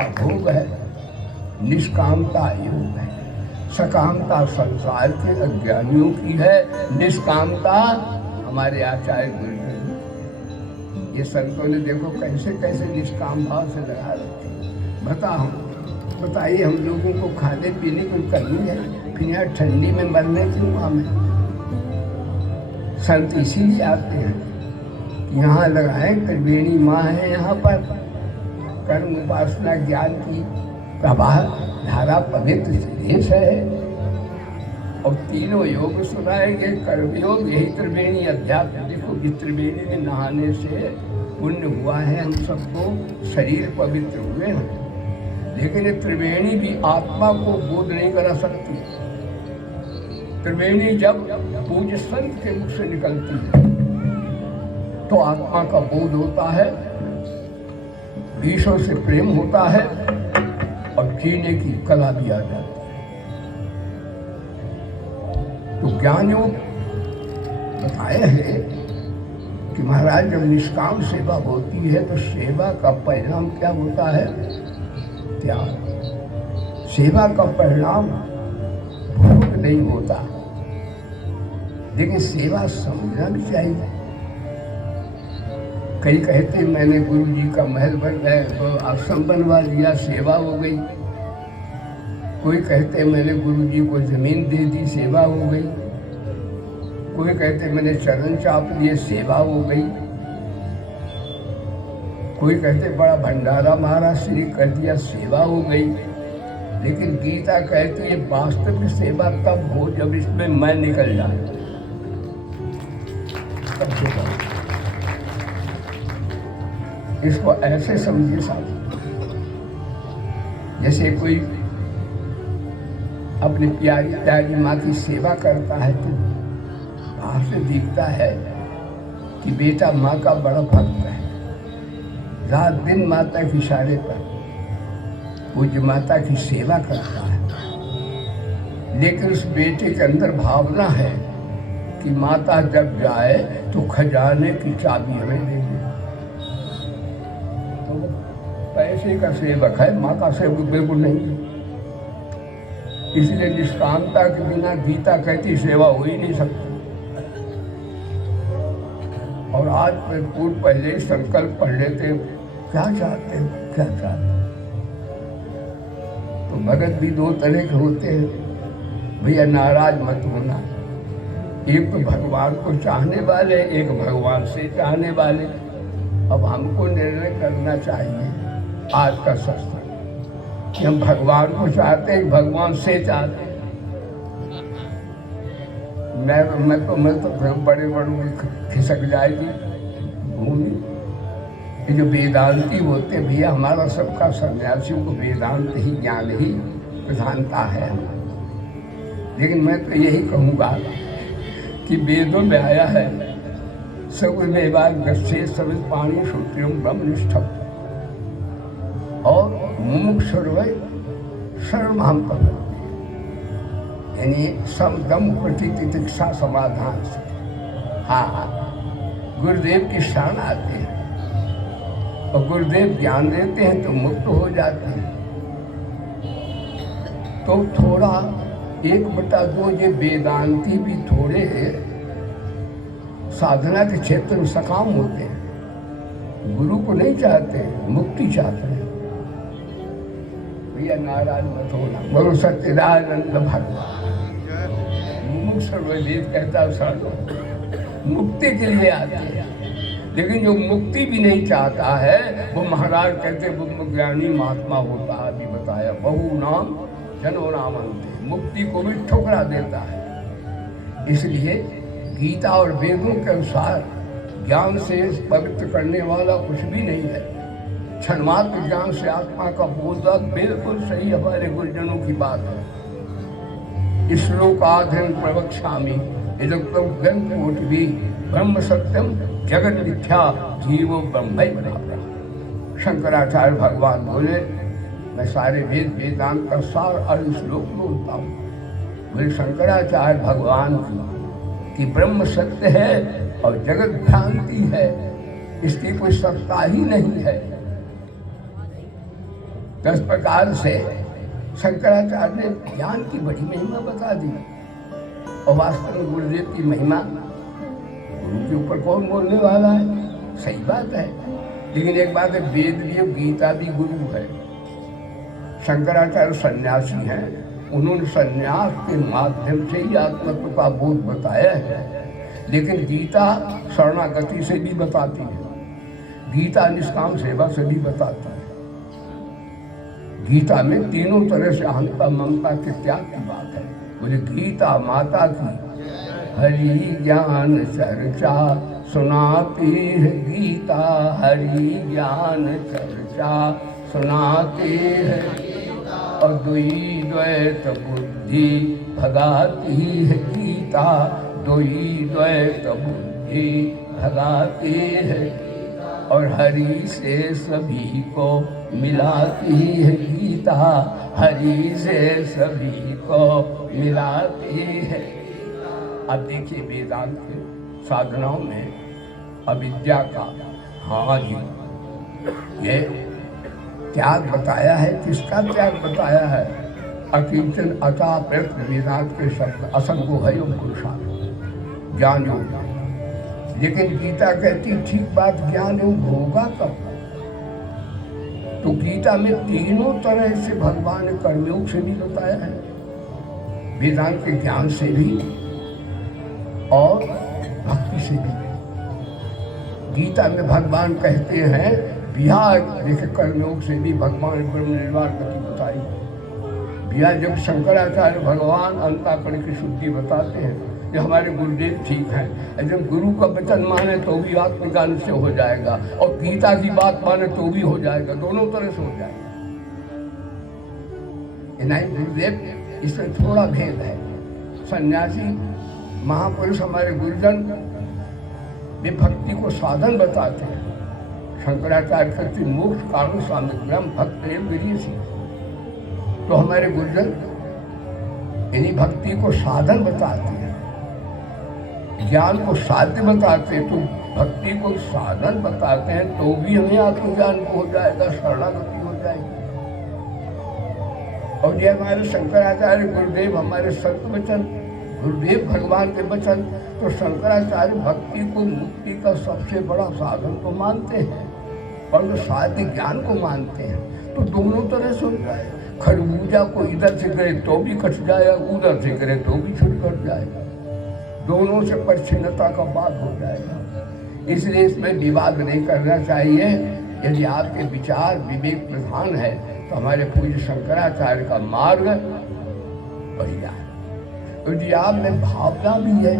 का भोग है, निष्कामता योग है। सकामता संसार के अज्ञानियों की है, निष्कामता हमारे आचार्य गुरुजन। ये संतों ने देखो कैसे कैसे निष्काम भाव से लगा रखे। बताइए हम लोगों को खाने पीने को करनी है, फिर यहाँ ठंडी में मरने क्यों हमें? संत इसीलिए आते हैं, यहाँ लगाए त्रिवेणी माँ है, यहाँ पर कर्म उपासना ज्ञान की प्रवाह धारा पवित्र देश है। और तीनों योग सुनाएंगे, कर्मयोग यही त्रिवेणी अध्यात्म। देखो इस त्रिवेणी में नहाने से पुण्य हुआ है, हम सबको शरीर पवित्र हुए हैं। लेकिन ये त्रिवेणी भी आत्मा को बोध नहीं करा सकती। त्रिवेणी जब पूज्य संत के मुख से निकलती है तो आत्मा का बोध होता है, ईश्वर से प्रेम होता है और जीने की कला भी आ जाती है। तो ज्ञान योग बताए हैं कि महाराज जब निष्काम सेवा होती है तो सेवा का परिणाम क्या होता है? त्याग। सेवा का परिणाम भोग नहीं होता, लेकिन सेवा समझना भी चाहिए। कई कहते मैंने गुरु जी का महल आश्रम बनवा लिया, सेवा हो गई। कोई कहते मैंने गुरु जी को जमीन दे दी, सेवा हो गई। कोई कहते मैंने चरण चाप लिए, सेवा हो गई। कोई कहते बड़ा भंडारा महाराज श्री कर दिया, सेवा हो गई। लेकिन गीता कहती है वास्तविक सेवा तब हो जब इसमें मैं निकल जाए। इसको ऐसे समझिए साथ, जैसे कोई अपनी प्यारी प्यारी माँ की सेवा करता है तो बाहर से दिखता है कि बेटा माँ का बड़ा भक्त है, रात दिन माता के इशारे पर पूज्य माता की सेवा करता है। लेकिन उस बेटे के अंदर भावना है कि माता जब जाए तो खजाने की चाबी हमें दे दे। तो पैसे का सेवक है, माँ का सेवक बिल्कुल नहीं। इसलिए निष्कामता के बिना गीता कहती सेवा हो ही नहीं सकती। और आज पूर्व पहले संकल्प पढ़ लेते, क्या चाहते हो, क्या चाहते हो? तो भगत भी दो तरह के होते हैं, भैया नाराज मत होना। एक तो भगवान को चाहने वाले, एक भगवान से चाहने वाले। अब हमको निर्णय करना चाहिए आज का सत्संग कि हम भगवान को चाहते हैं, भगवान से चाहते हैं। मैं तो बड़े बड़े खिसक जाएगी भूमि। ये जो वेदांती होते हैं भैया, हमारा सबका सन्यासियों को वेदांत ही ज्ञान ही प्रधानता है। लेकिन मैं तो यही कहूँगा कि वेदों में आया है सगुणमेवाग्रस्ये सविपाणि श्रुतियं ब्रह्मनिष्ठम् और मुमुक्षुर्वै सर्वमहं प्रपद्ये, यानी समदम प्रति तितिक्षा समाधान से। हाँ, गुरुदेव की शरण आते हैं और गुरुदेव ज्ञान देते हैं तो मुक्त हो जाते हैं। तो थोड़ा 1/2 ये वेदांती भी थोड़े साधना के क्षेत्र में सकाम होते हैं, गुरु को नहीं चाहते, मुक्ति चाहते हैं। भैया नाराज मत होना, बोलो सत्यनारायण भगवान। सर्ववेद कहता है मुक्ति के लिए आते हैं, लेकिन जो मुक्ति भी नहीं चाहता है वो महाराज कहते वो ज्ञानी महात्मा होता है। अभी बताया बहु नाम जनो नामन्ते, मुक्ति को भी ठुकरा देता है। इसलिए गीता और वेदों के अनुसार ज्ञान से पवित्र करने वाला कुछ भी नहीं है। क्षणमात्र ज्ञान से आत्मा का बोधक बिल्कुल सही हमारे गुरुजनों की बात है। श्लोकाध्ययन प्रवक्ष्यामि इदुक्तं ग्रंथकोटिभिः ब्रह्म सत्यम जगत मिथ्या जीवो ब्रह्मैवाहम्। शंकराचार्य भगवान बोले मैं सारे वेद वेदांत का सार और श्लोक बोलता हूँ। बोले शंकराचार्य भगवान की ब्रह्म सत्य है और जगत भ्रांति है, इसकी कोई सत्ता ही नहीं है। तो इस प्रकार से शंकराचार्य ने ज्ञान की बड़ी महिमा बता दी। और वास्तव में गुरुदेव की महिमा गुरु के ऊपर कौन बोलने वाला है, सही बात है। लेकिन एक बात है, वेद भी और गीता भी गुरु है। शंकराचार्य सन्यासी हैं, उन्होंने सन्यास के माध्यम से ही आत्मत्व का बोध बताया है। लेकिन गीता शरणागति से भी बताती है, गीता निष्काम सेवा से भी बताती है। गीता में तीनों तरह से अहंता ममता के त्याग की बात है। बोले गीता माता की हरि ज्ञान चर्चा सुनाती है, गीता हरि ज्ञान चर्चा सुनाती है। और द्वैत द्वैत बुद्धि भगाती है, गीता द्वैत बुद्धि भगाती है। और हरि से सभी को मिलाती है, गीता हरि से सभी को मिलाती है। अब देखिए वेदांत के साधनाओं में अविद्या का, हाँ जी, ये त्याग बताया है। किसका त्याग बताया है? अकिंचन अता प्रयत्न वेदांत के शब्द असंगो है पुरुषार्थ ज्ञान योग। लेकिन गीता कहती ठीक बात, ज्ञान योग होगा कब? तो गीता में तीनों तरह से भगवान ने कर्मयोग से भी बताया है, वेदांत के ज्ञान से भी और भक्ति से भी। गीता में भगवान कहते हैं बिहार देखे कर्मयोग से भी भगवान ब्रह्म निर्वाण गति बताई। बिहार जब शंकराचार्य भगवान अंतःकरण की शुद्धि बताते हैं, जो हमारे गुरुदेव ठीक हैं, जब गुरु का वचन माने तो भी आत्मज्ञान से हो जाएगा, और गीता की बात माने तो भी हो जाएगा, दोनों तरह से हो जाएगा। नहीं गुरुदेव, इसमें थोड़ा भेद है। सन्यासी महापुरुष हमारे गुरुजन वे भक्ति को साधन बताते हैं। शंकराचार्य कहते मोक्ष कारण स्वामी ब्रह्म भक्त गिरीसी। तो हमारे गुरुजन इन्हीं भक्ति को साधन बताते हैं, ज्ञान को साध्य बताते हैं। तो भक्ति को साधन बताते हैं तो भी हमें आत्मज्ञान को हो जाएगा, शरणागति हो जाएगी। और ये हमारे शंकराचार्य गुरुदेव हमारे संत वचन, गुरुदेव भगवान के वचन, तो शंकराचार्य भक्ति को मुक्ति का सबसे बड़ा साधन तो मानते हैं, और जो साध्य ज्ञान को मानते हैं। तो दोनों तरह से हो जाए। खरबूजा को इधर से करे तो भी कट जाएगा, उधर से करे तो भी छुट कट जाएगा, दोनों से परिच्छिन्नता का बात हो जाएगा। इसलिए इसमें विवाद नहीं करना चाहिए। यदि आपके विचार विवेक प्रधान है तो हमारे पूज्य शंकराचार्य का मार्ग बढ़िया है। यदि आप में भावना भी है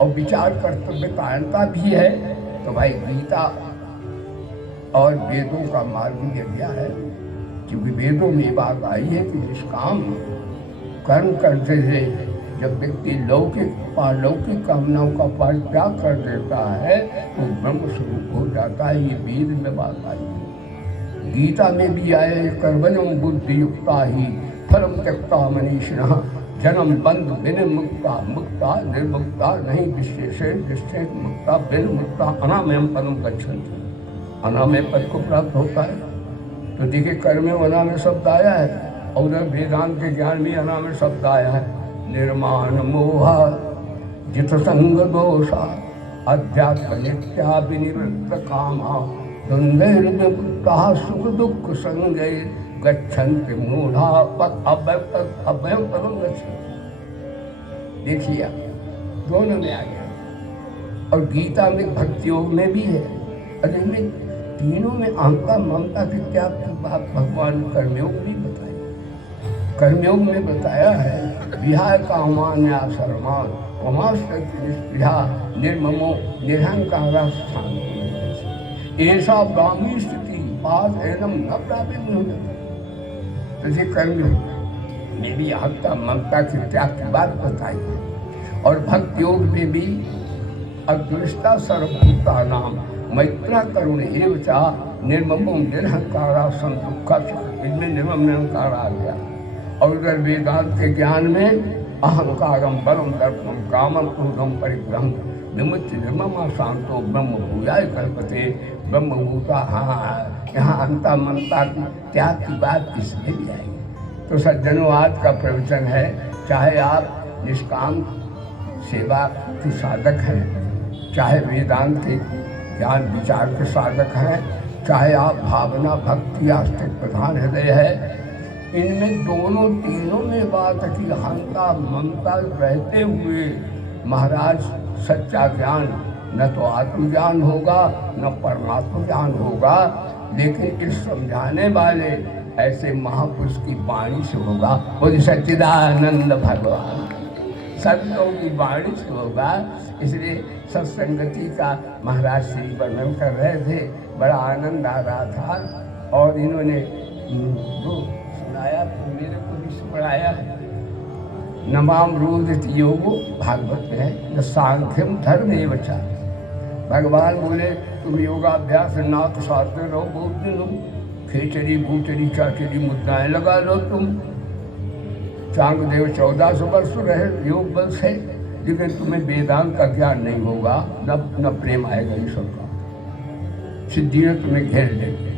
और विचार कर्तव्यता भी है तो भाई गीता और वेदों का मार्ग भी बढ़िया है। क्योंकि वेदों में बात आई है कि निष्काम कर्म करते से जब व्यक्ति लौकिक पारलौकिक कामनाओं का परित्याग कर देता है तो ब्रह्म स्वरूप हो जाता है। ये वेद में बात आई है। गीता में भी आए कर्मणं बुद्धि युक्ता ही फलम त्यक्ता मनीषिणः जन्म बंध बिन मुक्ता मुक्ता निर्मुक्ता नहीं विशेषे विशेष मुक्ता बिन मुक्ता अनामयम पदम गच्छन्ति। अनामय पद को प्राप्त होता है। तो देखिए कर्म में अनामय शब्द आया है, और उधर वेदांत के ज्ञान में अनामय शब्द आया है। निर्माण मोहा जित संग दोषा अध्यात्म नित्या विनिवृत्त कामा द्वंद्वैर्विमुक्ता सुख दुख संगे गच्छन्ति मूढ़ा पद अभयं पदं गच्छन्ति। देखिए दोनों में आ गया। और गीता में भक्ति योग में भी है, और इनमें तीनों में अहंता ममता के त्याग की बात भगवान कर्मयोग भी बताई। कर्मयोग में बताया है विहाय कामान्या सर्वमान वमास्पृहा निर्ममो निरहंकारा शांति ऐसा ब्राह्मी स्थिति पास एनम न प्राप्त। जैसे कर्म में भी अहंता ममता के त्याग की बात बताई है। और भक्ति योग में भी अदृष्टा सर्वभूता नाम मैत्रा करुण एवं चा निर्ममो निरहंकारा संदुखा, इनमें निर्मम निरंकार आ गया। और उधर वेदांत के ज्ञान में अहंकारम बलम दर्पम कामम क्रोधम परिग्रहम विमुक्ति निर्ममा शांतो ब्रह्म भूयाय कल्पते। ब्रह्म भूता, हाँ, यहाँ अंता ममता की त्याग की बात इसलिए भी आएगी। तो सज्जनों, आज का प्रवचन है, चाहे आप निष्काम सेवा के साधक हैं, चाहे वेदांत के ज्ञान विचार के साधक हैं, चाहे आप भावना भक्ति आस्तिक प्रधान हृदय है, इनमें दोनों तीनों में बात है कि अहंता ममता रहते हुए महाराज सच्चा ज्ञान न तो आत्मज्ञान होगा न परमात्मा ज्ञान होगा, लेकिन इस समझाने वाले ऐसे महापुरुष की वाणी से होगा। बोले सच्चिदानंद भगवान, संतों की वाणी से होगा। इसलिए सत्संगति का महाराज श्री वर्णन कर रहे थे, बड़ा आनंद आ रहा था। और इन्होंने जो सुनाया मेरे को भी सुनाया है, नमाम रोदित योगो भागवत में है, न सांख्यम धर्म एवं च। भगवान बोले तुम योगाभ्यास नाक साधते रहो बहुत दिनों, खेचड़ी बूचड़ी चाचड़ी मुद्राएं लगा लो तुम। चांगदेव 1400 वर्ष रहे योग बल से, लेकिन तुम्हें वेदांत का ज्ञान नहीं होगा, न प्रेम आएगा ईश्वर का। सिद्धियां तुम्हें घेर लेंगे,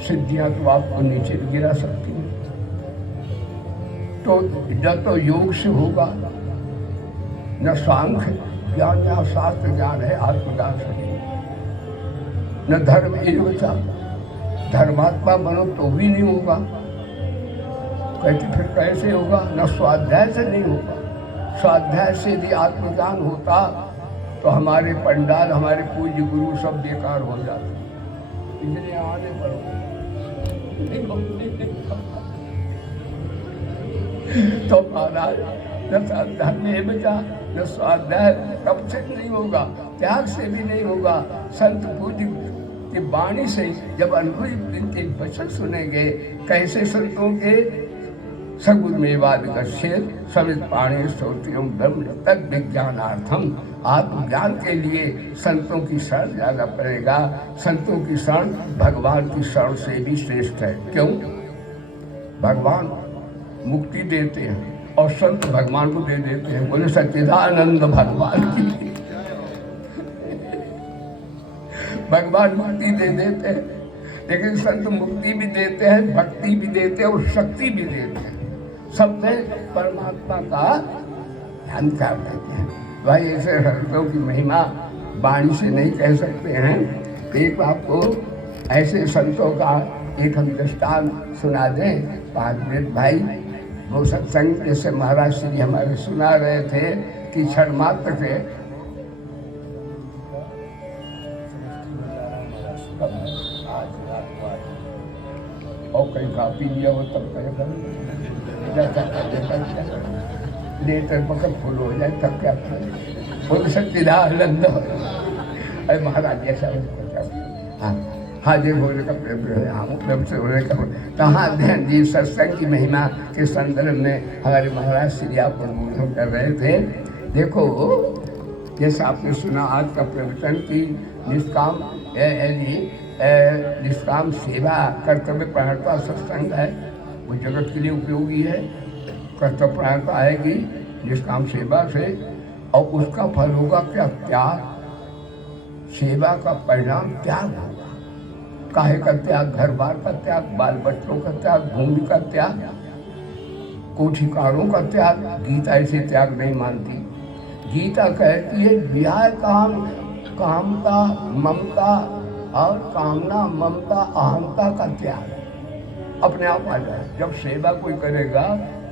सिद्धियां तो आपको नीचे गिरा सकती हैं। तो जब तो योग से होगा, न सांख्य ज्ञान या शास्त्र ज्ञान है, आत्मज्ञान से नहीं। न धर्म एवं च, धर्मात्मा बनो तो भी नहीं होगा। कहते फिर कैसे होगा? न स्वाध्याय से नहीं होगा। स्वाध्याय से यदि आत्मज्ञान होता तो हमारे पंडाल, हमारे पूज्य गुरु सब बेकार हो जाते। इसलिए आने पर तो महाराज न स्वाध्याय में बचा, न स्वाध्याय कब से नहीं होगा, त्याग से भी नहीं होगा। संत पूज्य की वाणी से जब अनुभवी इनके वचन सुनेंगे, कैसे संतों के सगुण मेवाद समित पाणी श्रोत्रियम ब्रह्म तक विज्ञानार्थम। आत्मज्ञान के लिए संतों की शरण जाना पड़ेगा। संतों की शरण भगवान की शरण से भी श्रेष्ठ है। क्यों? भगवान मुक्ति देते हैं और संत भगवान को दे देते हैं। बोले सच्चिदानंद भगवान की। भगवान मुक्ति दे देते हैं, लेकिन संत मुक्ति भी देते हैं, भक्ति भी देते हैं और शक्ति भी देते हैं। सबसे परमात्मा का ध्यान कर देते हैं। भाई ऐसे संतों की महिमा वाणी से नहीं कह सकते हैं। एक आपको ऐसे संतों का एक हम दृष्टांत सुना दें। 5 मिनट भाई, वो सत्संग जैसे महाराज श्री हमारे सुना रहे थे कि क्षण मात्र से और कहीं खा पी लिया हो तब लेटर पकड़ फुल हो जाए तब क्या बोल सच्चिदानंद। अरे महाराज ऐसा हाँ हाजिर होने का प्रेम से होने का कहाँ ध्यान जी। सत्संग की महिमा के संदर्भ में हमारे महाराज श्री आप प्रबोधन कर रहे थे। देखो जैसा आपने सुना आज का प्रवचन की निष्काम सेवा कर्तव्य परायणता सत्संग है, वो जगत के लिए उपयोगी है। कर्तव्य परायणता आएगी निष्काम सेवा से, और उसका फल होगा क्या? त्याग। सेवा का परिणाम त्याग होगा। काहे का त्याग? घर बार का त्याग, बाल बच्चों का त्याग, भूमि का त्याग, कोठिकारों का त्याग। गीता ऐसे त्याग नहीं मानती। गीता कहती है विहाय काम, कामता ममता और कामना ममता अहंता का त्याग अपने आप आ जाए। जब सेवा कोई करेगा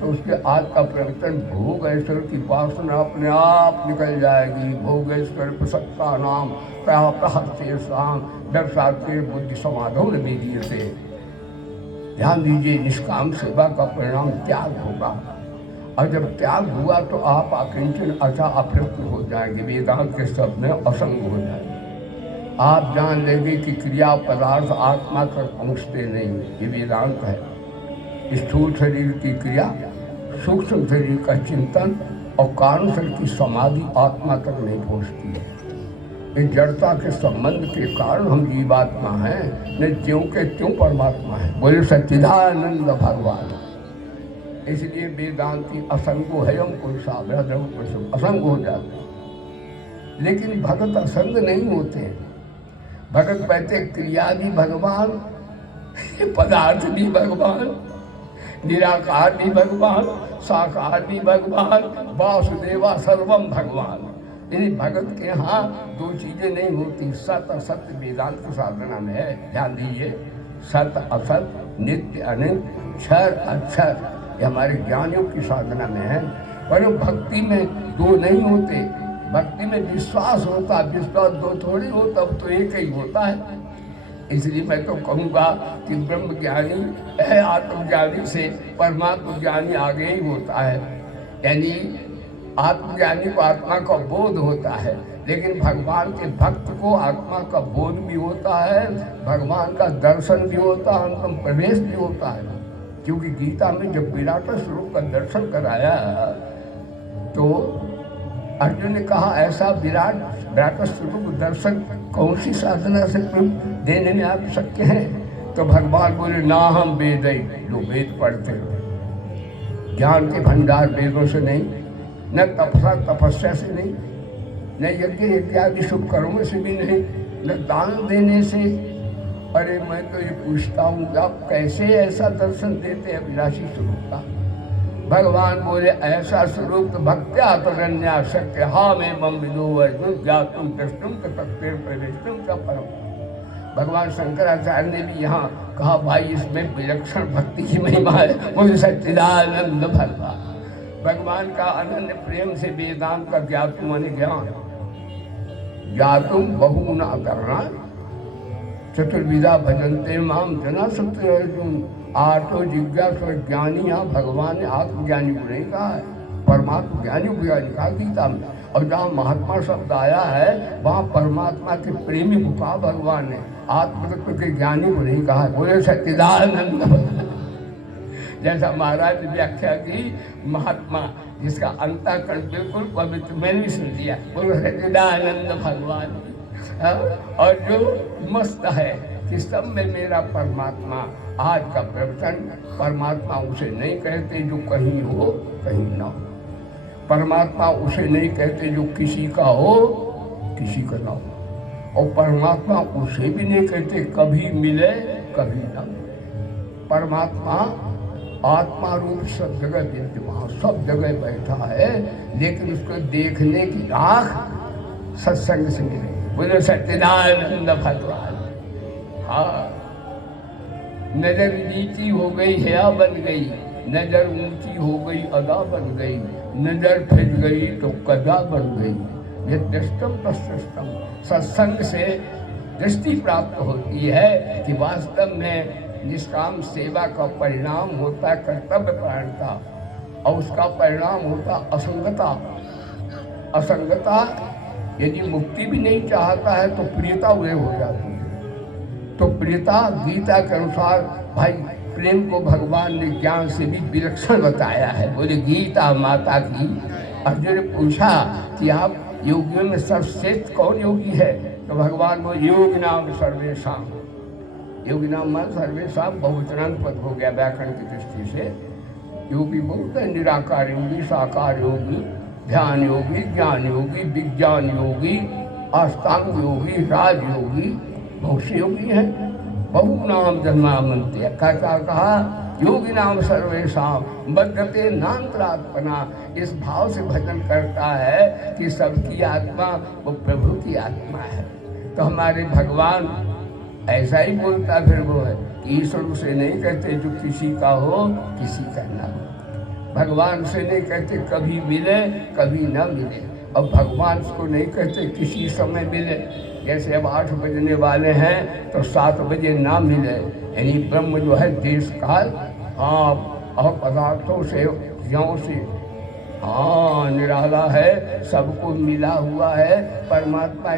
तो उसके आज का प्रवचन भोगेश्वर की वासना अपने आप निकल जाएगी। भोगेश्वर प्रसक्ता नाम प्रहस्ते शाम दर्शाते बुद्धि समाधो न बीजिए से। ध्यान दीजिए, निष्काम सेवा का परिणाम त्याग होगा, और जब त्याग हुआ तो आप अकिंचन अचा अप्रत्न हो जाएंगे। वेदांत के शब्द में असंग हो जाएंगे। आप जान लेंगे कि क्रिया पदार्थ आत्मा तक पहुँचते नहीं। ये वेदांत है। स्थूल शरीर की क्रिया, सूक्ष्म शरीर का चिंतन और कारण शरीर की समाधि आत्मा तक नहीं पहुँचती है। इस जड़ता के संबंध के कारण हम जीवात्मा हैं, न ज्यों के त्यों परमात्मा है। बोले सच्चिदानंद भगवान। इसलिए वेदांती असंगो है, हम पुरुषा असंग हो जाते। लेकिन भगत असंग नहीं होते। भगत कहते क्रिया भी भगवान, पदार्थ भी भगवान, निराकार भी भगवान, साकार भी भगवान, वासुदेवा सर्वम भगवान। यदि भगत के यहाँ दो चीजें नहीं होती। सत असत वेदांत साधना में है, ध्यान दीजिए। सत असत, नित्य अनित्य, क्षर अक्षर, ये हमारे ज्ञानियों की साधना में है। पर भक्ति में दो नहीं होते। भक्ति में विश्वास होता, विश्वास दो थोड़ी होता, अब तो एक ही होता है। इसलिए मैं तो कहूँगा कि ब्रह्म ज्ञानी है, आत्मज्ञानी से परमात्म ज्ञानी आगे ही होता है। यानी आत्मज्ञानी को आत्मा का बोध होता है, लेकिन भगवान के भक्त को आत्मा का बोध भी होता है, भगवान का दर्शन भी होता है, अंतम प्रवेश भी होता है। क्योंकि गीता में जब विराट स्वरूप का दर्शन कराया तो अर्जुन ने कहा ऐसा विराट स्वरूप दर्शन कौन सी साधना से देने में आप शक्य है? तो भगवान बोले ना हम वेद, जो वेद पढ़ते ज्ञान के भंडार वेदों से नहीं, न तपस्या से नहीं, न यज्ञ इत्यादि शुभ कर्मों से भी नहीं, न दान देने से। अरे मैं तो ये पूछता हूँ कि आप कैसे ऐसा दर्शन देते हैं अभिलाषी स्वरूप का? भगवान बोले ऐसा स्वरूप तो भक्त्या तदन्या शक्य हाँ में मम विदो अर्जुन ज्ञातुम दृष्टुम तत्तेर प्रवेशुम च परम। भगवान शंकराचार्य ने भी यहाँ कहा भाई इसमें विलक्षण भक्ति की महिमा है। मुझे सच्चिदानंद भगवान, भगवान का अनन्य प्रेम से वेदांत का ज्ञातुम माने ज्ञान, ज्ञातुम बहु न करना, चतुर्विधा भजनते माम जना सत्य अर्जुन। आठों जिज्ञासु ज्ञानी, यहाँ भगवान ने आत्मज्ञानी को नहीं कहा है, परमात्मा ज्ञानी को कहा गीता में। और जहाँ महात्मा शब्द आया है वहाँ परमात्मा के प्रेमी को कहा भगवान ने, आत्मतत्व के ज्ञानी को नहीं कहा। बोले सच्चिदानंद जैसा महाराज ने व्याख्या की, महात्मा जिसका अंतःकरण बिल्कुल पवित्र, मैंने भी सुन दिया, बोले सच्चिदानंद भगवान। और जो मस्त है कि सब में मेरा परमात्मा, आज का प्रवचन परमात्मा उसे नहीं कहते जो कहीं हो कहीं ना हो, परमात्मा उसे नहीं कहते जो किसी का हो किसी का ना हो, और परमात्मा उसे भी नहीं कहते कभी मिले कभी ना मिले। परमात्मा आत्मा रूप सब जगह विद्यमान, सब जगह बैठा है, लेकिन उसको देखने की आँख सत्संग से मिलेगी। बोले सच्चिदानंद भगवान। हाँ, नजर नीची हो गई हया बन गई, नजर ऊंची हो गई अदा बन गई, नजर फिर गई तो कदा बन गई। ये दृष्टम तस्टम, सत्संग से दृष्टि प्राप्त होती है कि वास्तव में निष्काम सेवा का परिणाम होता है कर्तव्य परायणता, और उसका परिणाम होता असंगता। असंगता यदि मुक्ति भी नहीं चाहता है तो प्रियता उदय हो जाती है। तो प्रियता गीता के अनुसार भाई प्रेम को भगवान ने ज्ञान से भी विलक्षण बताया है। बोले गीता माता की। अर्जुन ने पूछा कि आप योगियों में सर्वश्रेष्ठ कौन योगी है? तो भगवान बोले योगी नाम सर्वेशाम। योगी नाम मान सर्वेशाम बहुवचनांत पद हो गया व्याकरण की दृष्टि से। योगी बोलते हैं निराकार योगी, साकार योगी, ध्यान योगी, ज्ञान योगी, विज्ञान योगी, अष्टांग योगी, राजयोगी, बहुत से योगी हैं। बहु नाम जन्मामंत्य कहा योगी नाम सर्वेशाम बद्धते नान्तरात्मना। इस भाव से भजन करता है कि सबकी आत्मा वो प्रभु की आत्मा है। तो हमारे भगवान ऐसा ही बोलता फिर वो है कि ईश्वर उसे नहीं कहते जो किसी का हो किसी का ना हो। भगवान से नहीं कहते कभी मिले कभी ना मिले, और भगवान को नहीं कहते किसी समय मिले। जैसे अब 8 बजने वाले हैं तो 7 बजे ना मिले, यानी ब्रह्म जो है देश काल और पदार्थों से ज्यों से हाँ निराला है, सबको मिला हुआ है। परमात्मा